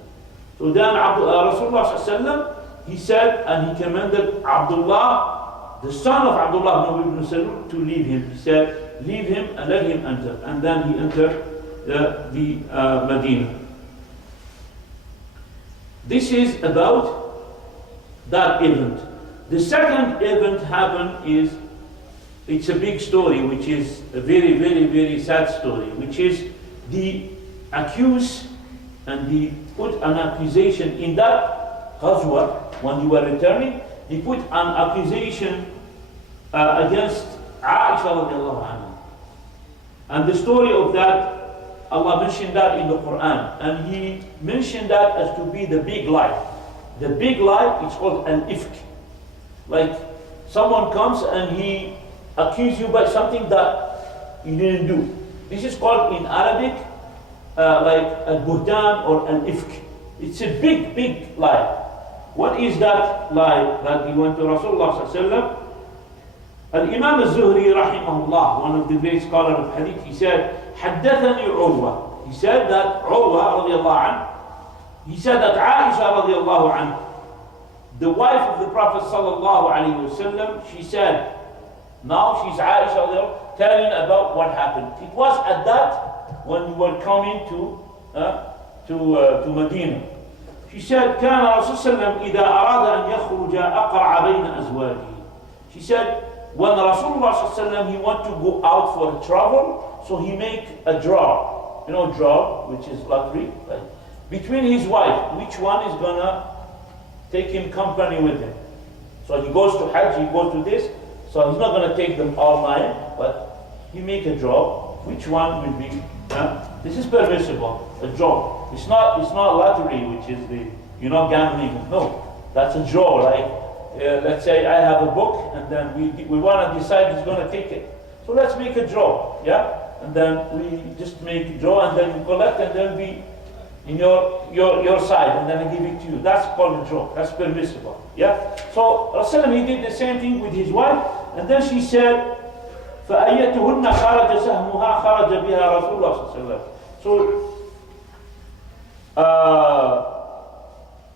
So then Rasulullah, he said, and he commanded Abdullah, the son of Abdullah ibn Salul, to leave him. He said, leave him and let him enter. And then he entered the Medina. This is about that event. The second event happened is, it's a big story, which is a very, very, very sad story, which is the accuse and the put an accusation in that Ghazwa, when you were returning, they put an accusation against Aisha radiallahu anha. And the story of that, Allah mentioned that in the Quran, and He mentioned that as to be the big lie. The big lie is called an ifk. Like someone comes and he accuses you by something that you didn't do. This is called in Arabic like al-buhtan or al-ifk. It's a big, big lie. What is that lie that he went to Rasulullah sallallahu alaihi wasallam? Al-Imam al-Zuhri rahimahullah, one of the great scholars of hadith, he said, حدثني عروة. He said that Urwa radiallahu anhu, he said that Aisha radiallahu anhu, the wife of the Prophet sallallahu alaihi wasallam, she said, now she's Aisha telling about what happened. It was at that when we were coming to Medina. She said, كان رسول الله إذا أراد أن يخرج أقرع بين أزواجه. She said, when Rasulullah sallallahu he want to go out for travel, so he make a draw. You know, draw, which is lottery, right? Between his wife, which one is gonna take him company with him. So he goes to Hajj, he goes to this, so he's not going to take them all nine, but he make a draw. Which one will be? This is permissible, a draw. It's not lottery, which is the, you're not gambling. No, that's a draw. Like let's say I have a book, and then we want to decide who's going to take it. So let's make a draw, yeah, and then we just make a draw, and then we collect, and then we in your side, and then I give it to you. That's called a draw. That's permissible. Yeah. So Rasulullah, he did the same thing with his wife, and then she said, فَأَيَّتُهُنَّ خَرَجَ سَهْمُهَا خَرَجَ بِهَا رَسُولُ اللَّهِ.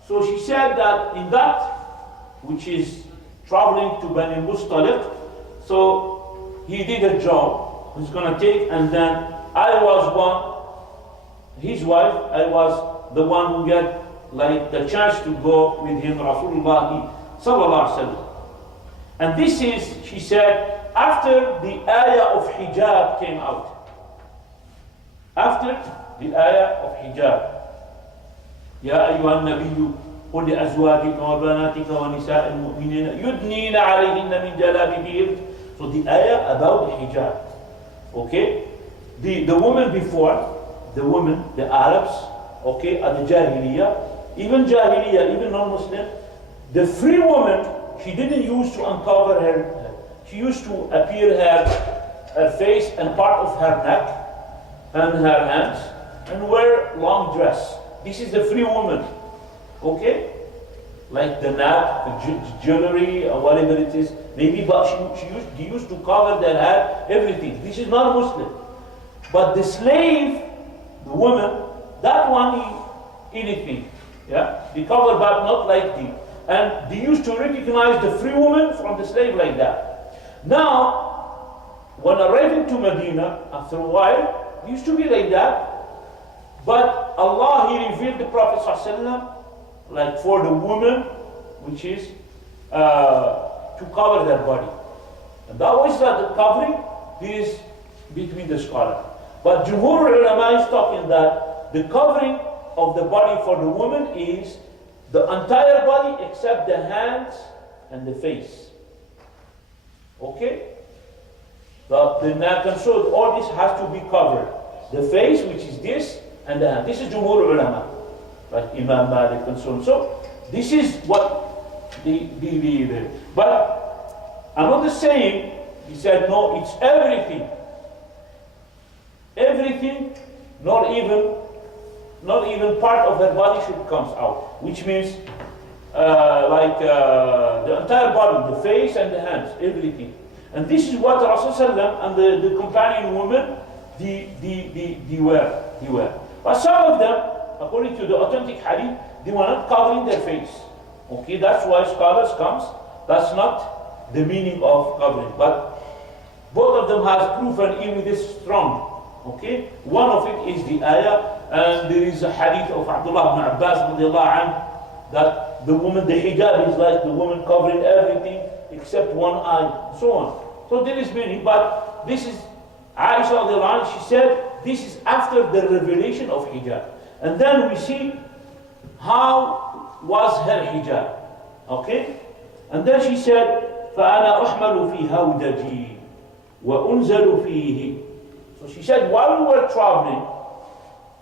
So she said that in that, which is traveling to Bani Mustaliq, so he did a job. He's going to take, and then I was one. His wife, I was the one who got like the chance to go with him, Rasulullah sallallahu alaihi wasallam. And this is, she said, after the ayah of hijab came out. After the ayah of hijab. يا أيها النبي قل لأزواجك وبناتك ونساء المؤمنين يدنين عليهن من جلابيبهن. So the ayah about the hijab. Okay? The woman before, the women, the Arabs, okay, at the Jahiliyyah, even non-Muslim, the free woman, she didn't use to uncover her. She used to appear her face and part of her neck and her hands and wear long dress. This is the free woman, okay? Like the neck, the jewelry, or whatever it is. Maybe, but she used to cover their head, everything. This is not Muslim. But the slave, the woman, that one, anything, yeah? They cover, but not like the. And they used to recognize the free woman from the slave like that. Now, when arriving to Medina, after a while, it used to be like that. But Allah, He revealed the Prophet ﷺ, like for the woman, which is to cover their body. And that was the covering. This is between the scholars. But Jumhur ulama is talking that the covering of the body for the woman is the entire body except the hands and the face. Okay? The neck and so all this has to be covered. The face, which is this, and the hand. This is Jumhur ulama, like Imam Malik and so on. So this is what the but another saying, he said, no, it's everything. Everything, not even part of her body should come out, which means the entire body, the face and the hands, everything. And this is what Rasulullah and the companion women they wear. But some of them, according to the authentic hadith, they were not covering their face. Okay, that's why scholars comes. That's not the meaning of covering, but both of them has proven even this strong. Okay, one of it is the ayah, and there is a hadith of Abdullah ibn Abbas radiallahu anhu that the woman, the hijab is like the woman covering everything except one eye, so on. So there is many, but this is Aisha radiallahu anha, she said, this is after the revelation of hijab. And then we see how was her hijab. Okay? And then she said, فَأَنَا أُحْمَلُ فِي هَوْدَجِي وَأُنزَلُ فِيهِ. So she said, while we were traveling,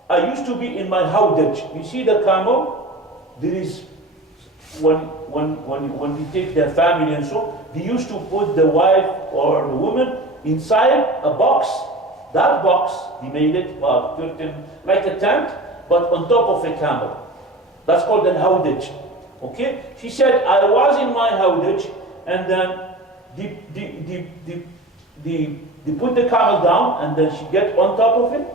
I used to be in my hawdaj. You see the camel? There is, when they take their family and so, they used to put the wife or the woman inside a box. That box, they made it like a tent, but on top of a camel. That's called an hawdaj. Okay? She said, I was in my hawdaj, and then they put the camel down, and then she get on top of it,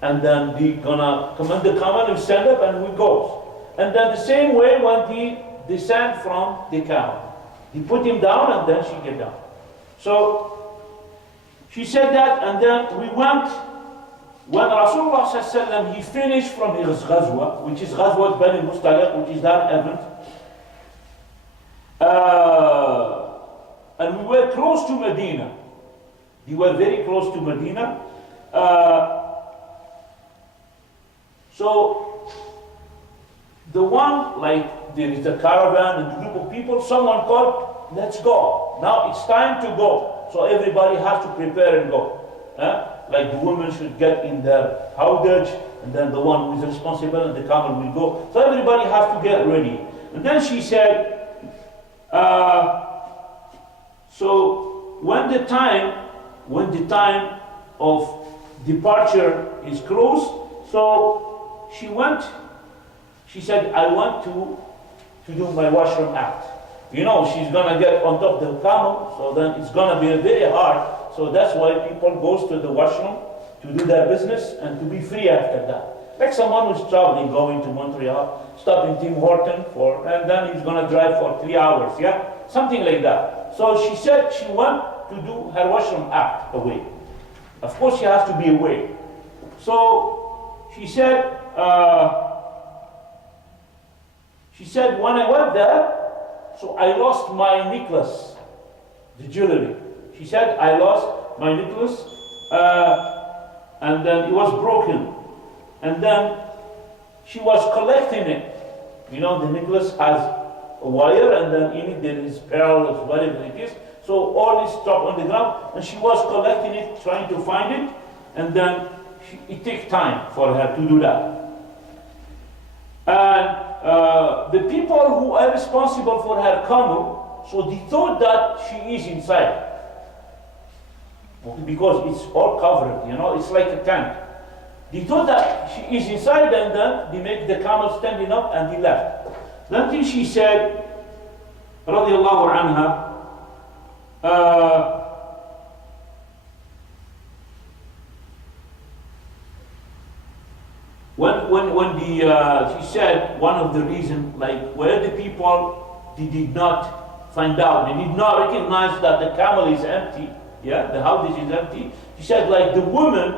and then they gonna command the camel to stand up, and we go. And then the same way when they descend from the camel, they put him down, and then she get down. So she said that, and then we went. When Rasulullah ﷺ, he finished from his ghazwa, which is ghazwa Bani Mustaliq, which is that event, and we were close to Medina. We were very close to Medina. So the one, like there is a caravan and a group of people, someone called, let's go. Now it's time to go. So everybody has to prepare and go. Like the women should get in their hawdaj, and then the one who is responsible and the camel will go. So everybody has to get ready. And then she said, so when the time of departure is close, so she said, I want to do my washroom act. You know, she's gonna get on top of the camel, so then it's gonna be very hard. So that's why people goes to the washroom to do their business and to be free after that. Like someone who's traveling, going to Montreal, stop in Tim Horton and then he's gonna drive for 3 hours, yeah? Something like that. So she said she want to do her washroom act away. Of course she has to be away. So she said, when I went there, so I lost my necklace, the jewelry. She said, I lost my necklace, and then it was broken. And then she was collecting it. You know, the necklace has a wire, and then in it there is pearls, whatever it is. So all is dropped on the ground, and she was collecting it, trying to find it, and then it takes time for her to do that. And the people who are responsible for her camel, so they thought that she is inside. Because it's all covered, you know, it's like a tent. They thought that she is inside, and then they make the camel standing up and they left. Then she said, radiallahu anha, she said one of the reasons, like where the people, they did not find out, they did not recognize that the camel is empty. Yeah, the house is empty. She said, like the woman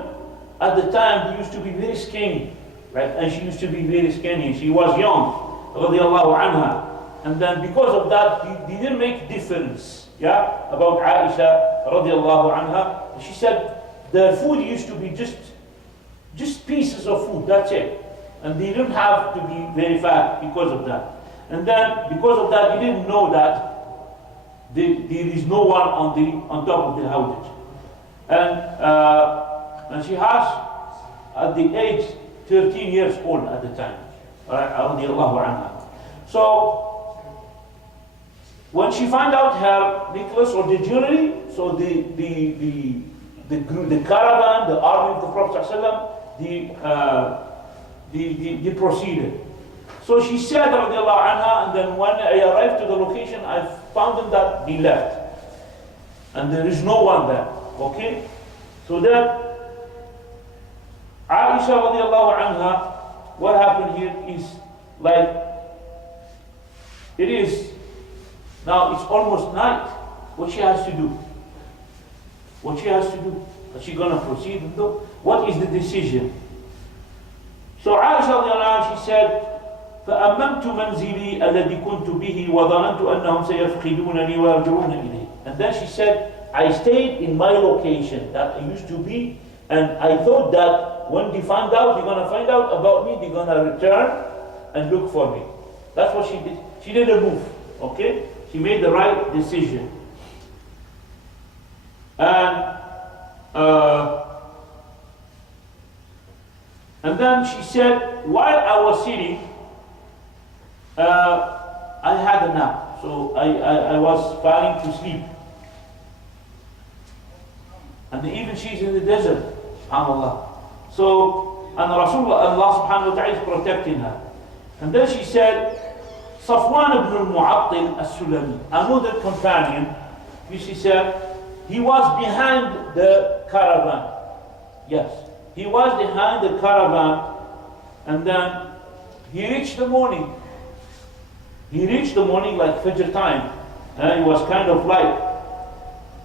at the time used to be very skinny, right? And she used to be very skinny. She was young, radiallahu anha. And then because of that, they didn't make difference, yeah, about Aisha, radiallahu anha. She said the food used to be just pieces of food. That's it, and they didn't have to be very fat because of that. And then because of that, they didn't know that there is no one on top of the hawdaj. And she has, at the age 13 years old at the time, radiallahu anha. So when she found out her necklace or the jewelry, so the caravan, the army of the Prophet ﷺ, they proceeded. So she said, radiallahu anha, and then when I arrived to the location, I found them that they left. And there is no one there. Okay? So then, Aisha radiallahu anha, what happened here is like, it is, now it's almost night. What she has to do? What she has to do? Is she gonna proceed with it? What is the decision? So Aisha radiallahu anha, she said, فأممت منزلي الذي كنت به وظننت أنهم سيفقدونني ويرجعون إليه. And then she said, I stayed in my location that I used to be, and I thought that when they find out, they're going to find out about me, they're going to return and look for me. That's what she did. She didn't move, okay? She made the right decision. And then she said, while I was sitting, I had a nap. So I was falling to sleep. And even she's in the desert, subhanAllah. So, and Rasulullah, Allah subhanahu wa ta'ala is protecting her. And then she said, Safwan ibn al-Mu'attil as-Sulami, another companion, she said, he was behind the caravan. Yes, he was behind the caravan, and then he reached the morning. He reached the morning like Fajr time, and it was kind of light,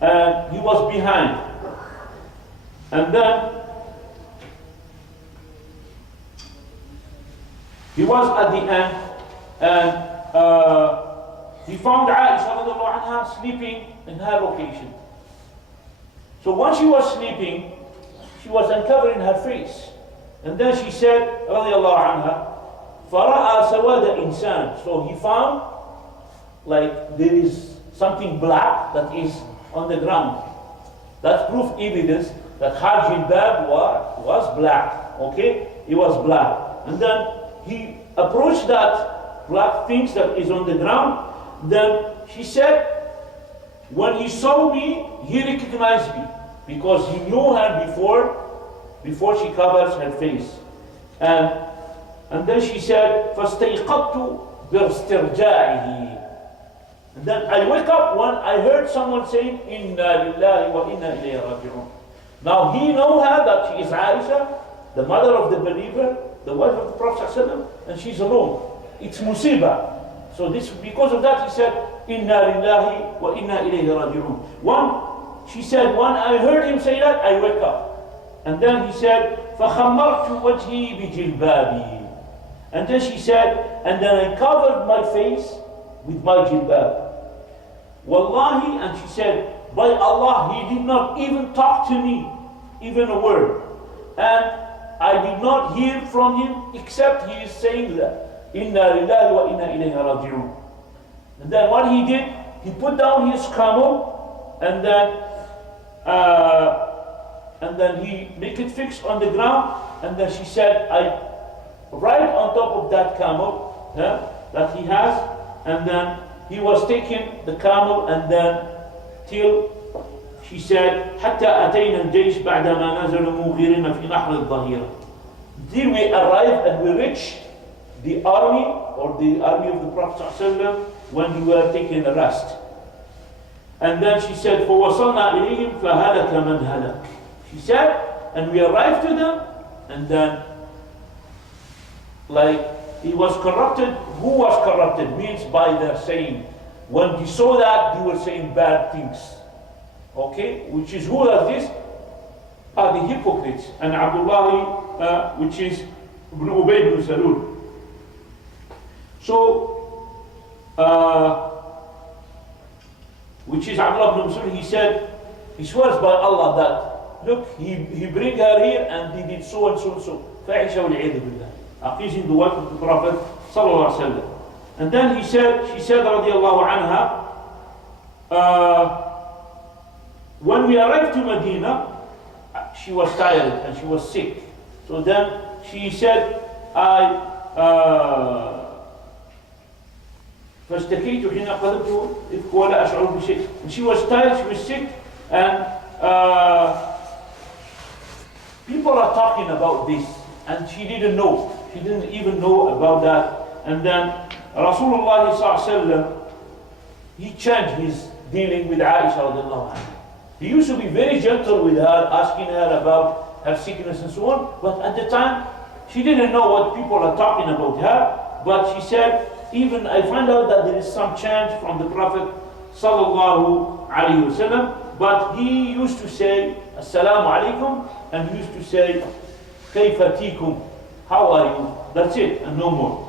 and he was behind. And then he was at the end, and he found Aisha radiallahu anha sleeping in her location. So when she was sleeping, she was uncovering her face. And then she said, radiallahu anha, فَرَأَى سَوَادَ إِنسان. So he found like there is something black that is on the ground. That's proof evidence that her jilbab was black, okay? It was black. And then he approached that black things that is on the ground. Then she said, when he saw me, he recognized me because he knew her before she covers her face. And then she said, فَاسْتَيْقَبْتُ بِارْسْتِرْجَاعِهِ. And then I wake up when I heard someone saying, إِنَّا لِلَّهِ وَإِنَّا إِلَيْهِ رَاجِعُونَ. Now he know her that she is Aisha, the mother of the believer, the wife of the Prophet ﷺ, and she's alone. It's musibah. So this, because of that, he said, Inna lillahi wa inna ilayhi raji'un. She said, when I heard him say that, I wake up. And then he said, فَخَمَّرْتُ وَجْهِي بِجِلْبَابِي. And then she said, and then I covered my face with my jilbab. Wallahi, and she said, by Allah, he did not even talk to me, even a word. And I did not hear from him except he is saying that, Inna lillahi wa inna ilayhi raji'un. And then what he did, he put down his camel, and then he make it fixed on the ground, and then she said, I right on top of that camel that he has, and then he was taking the camel, and then till she said, حتى أتينا الجيش بعدما نزلوا مغيرين في نحر الظهيرة. Till we arrived and we reached the army, or the army of the Prophet ﷺ, when we were taking a rest. And then she said, فوصلنا إليهم فهلك من هلك. She said, and we arrived to them, and then like he was corrupted. Who was corrupted means by their saying. When they saw that, they were saying bad things. Okay, which is who does this? Are the hypocrites. And Abdullah, which is Ibn Ubay ibn Salul. So, which is Abdullah ibn Salul, he said, he swears by Allah that, look, he bring her here and he did so and so and so. فَاحِشَ وَالْعِيَذُ بِاللَّهِ. Accusing the wife of the Prophet sallallahu alaihi wasallam. And then she said, radiallahu anha, when we arrived to Medina, she was tired and she was sick. So then she said, فاشتكيت حين قدمت إفك ولا أشعر بشيء. And she was tired, she was sick, and people are talking about this, and she didn't know. She didn't even know about that. And then Rasulullah sallallahu alaihi wasallam, he changed his dealing with Aisha radiallahu anha. He used to be very gentle with her, asking her about her sickness and so on. But at the time, she didn't know what people are talking about her. But she said, even I find out that there is some change from the Prophet sallallahu alaihi wasallam. But he used to say, Assalamu alaikum, and he used to say, Kayfa tikum, how are you? That's it, and no more.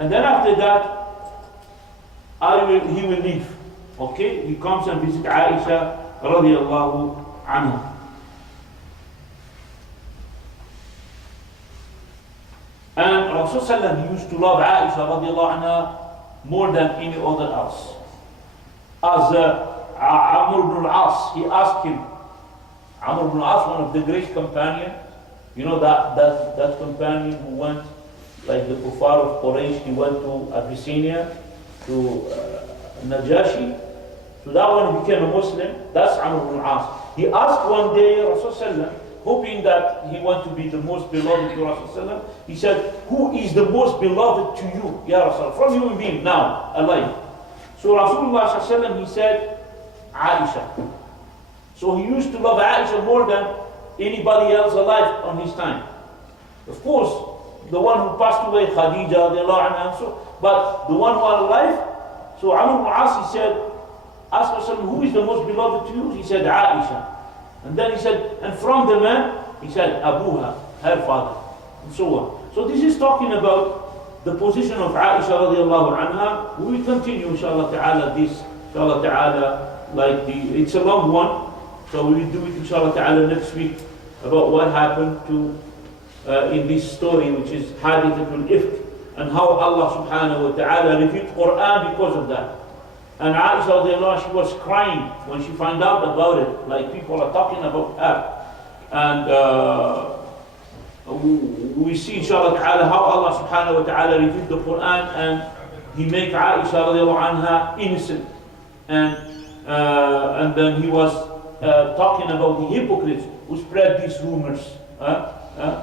And then after that, he will leave. Okay? He comes and visits Aisha radiallahu anha. And Rasulullah used to love Aisha radiallahu anha more than any other else. As Amr ibn al-As, he asked him, Amr ibn al-As, one of the great companions, you know that companion who went, like the kuffar of Quraysh, he went to Abyssinia, to Najashi. So that one became a Muslim. That's Amr ibn al-As. He asked one day Rasulullah, hoping that he want to be the most beloved to Rasulullah. He said, who is the most beloved to you, Ya Rasulullah, from human being now, alive? So Rasulullah, he said, Aisha. So he used to love Aisha more than anybody else alive on his time. Of course, the one who passed away, Khadija, and so, but the one who was alive, so Amr ibn As, he said, ask Rasulullah, who is the most beloved to you? He said, Aisha. And then he said, and from the man, he said, Abuha, her father, and so on. So this is talking about the position of Aisha radiallahu anha. We will continue, inshallah ta'ala, this, inshallah ta'ala, like it's a long one, so we will do it, inshallah ta'ala, next week, about what happened to, in this story, which is Hadithatul Ifk, and how Allah subhanahu wa ta'ala revealed Quran because of that. And Aisha radiallahu anha, she was crying when she found out about it, like people are talking about her. And we see, inshallah ta'ala, how Allah subhanahu wa ta'ala revealed the Quran, and He made Aisha radiallahu anha innocent. And then He was talking about the hypocrites who spread these rumors.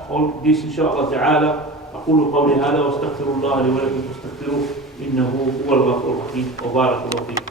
All this, inshallah ta'ala. أقول قولي هذا واستغفر الله لي ولكم فاستغفروه إنه هو الغفور الرحيم وبارك الله فيكم.